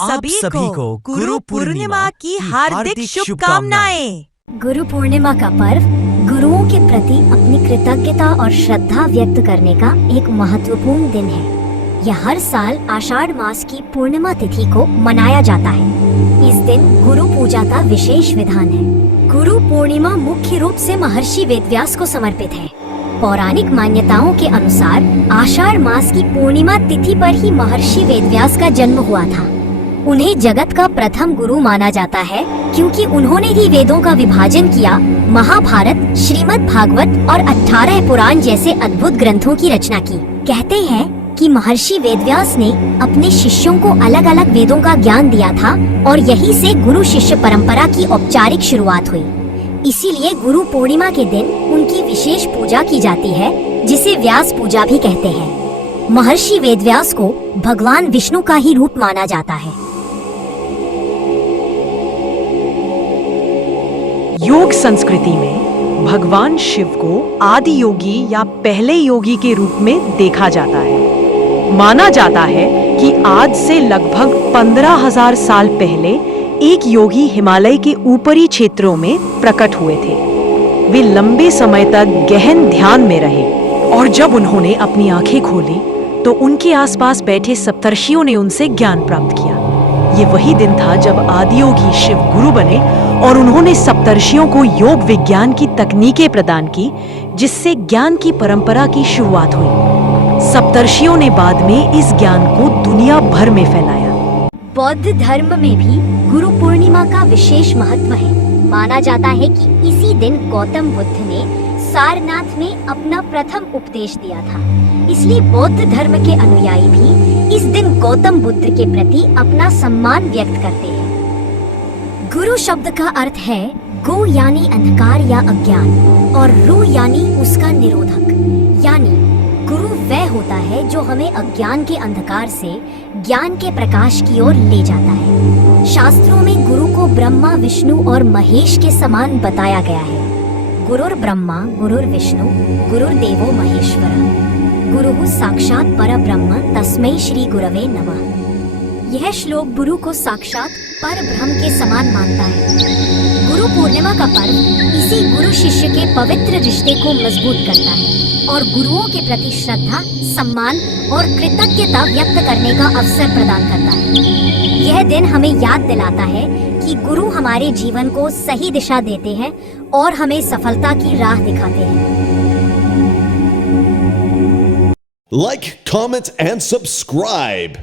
सभी को गुरु पूर्णिमा की हार्दिक शुभकामनाएं। गुरु पूर्णिमा का पर्व गुरुओं के प्रति अपनी कृतज्ञता और श्रद्धा व्यक्त करने का एक महत्वपूर्ण दिन है। यह हर साल आषाढ़ मास की पूर्णिमा तिथि को मनाया जाता है। इस दिन गुरु पूजा का विशेष विधान है। गुरु पूर्णिमा मुख्य रूप से महर्षि वेदव्यास को समर्पित है। पौराणिक मान्यताओं के अनुसार आषाढ़ मास की पूर्णिमा तिथि पर ही महर्षि वेदव्यास का जन्म हुआ था। उन्हें जगत का प्रथम गुरु माना जाता है क्योंकि उन्होंने ही वेदों का विभाजन किया, महाभारत, श्रीमद् भागवत और 18 पुराण जैसे अद्भुत ग्रंथों की रचना की। कहते हैं कि महर्षि वेदव्यास ने अपने शिष्यों को अलग अलग वेदों का ज्ञान दिया था और यहीं से गुरु शिष्य परंपरा की औपचारिक शुरुआत हुई। इसीलिए गुरु पूर्णिमा के दिन उनकी विशेष पूजा की जाती है, जिसे व्यास पूजा भी कहते हैं। महर्षि वेदव्यास को भगवान विष्णु का ही रूप माना जाता है। योग संस्कृति में भगवान शिव को आदि योगी या पहले योगी के रूप में देखा जाता है। माना जाता है कि आज से लगभग 15,000 साल पहले एक योगी हिमालय के ऊपरी क्षेत्रों में प्रकट हुए थे। वे लंबे समय तक गहन ध्यान में रहे और जब उन्होंने अपनी आंखें खोली तो उनके आसपास बैठे सप्तर्षियों ने उनसे ज्ञान प्राप्त किया। ये वही दिन था जब आदियोगी शिव गुरु बने और उन्होंने सप्तर्षियों को योग विज्ञान की तकनीकें प्रदान की, जिससे ज्ञान की परंपरा की शुरुआत हुई। सप्तर्षियों ने बाद में इस ज्ञान को दुनिया भर में फैलाया। बौद्ध धर्म में भी गुरु पूर्णिमा का विशेष महत्व है। माना जाता है कि इसी दिन गौतम बुद्ध ने सारनाथ में अपना प्रथम उपदेश दिया था। इसलिए बौद्ध धर्म के अनुयायी भी इस दिन गौतम बुद्ध के प्रति अपना सम्मान व्यक्त करते हैं। गुरु शब्द का अर्थ है गो यानी अंधकार या अज्ञान और रु यानी उसका निरोधक। यानी गुरु वह होता है जो हमें अज्ञान के अंधकार से ज्ञान के प्रकाश की ओर ले जाता है। शास्त्रों में गुरु को ब्रह्मा, विष्णु और महेश के समान बताया गया है। गुरुर् ब्रह्मा गुरुर् विष्णु गुरुर्देवो महेश्वरः गुरुः साक्षात् परब्रह्म तस्मै श्री गुरवे नमः। यह श्लोक गुरु को साक्षात परब्रह्म के समान मानता है। गुरु पूर्णिमा का पर्व इसी गुरु शिष्य के पवित्र रिश्ते को मजबूत करता है और गुरुओं के प्रति श्रद्धा, सम्मान और कृतज्ञता व्यक्त करने का अवसर प्रदान करता है। यह दिन हमें याद दिलाता है कि गुरु हमारे जीवन को सही दिशा देते हैं और हमें सफलता की राह दिखाते हैं। Like, comment and subscribe.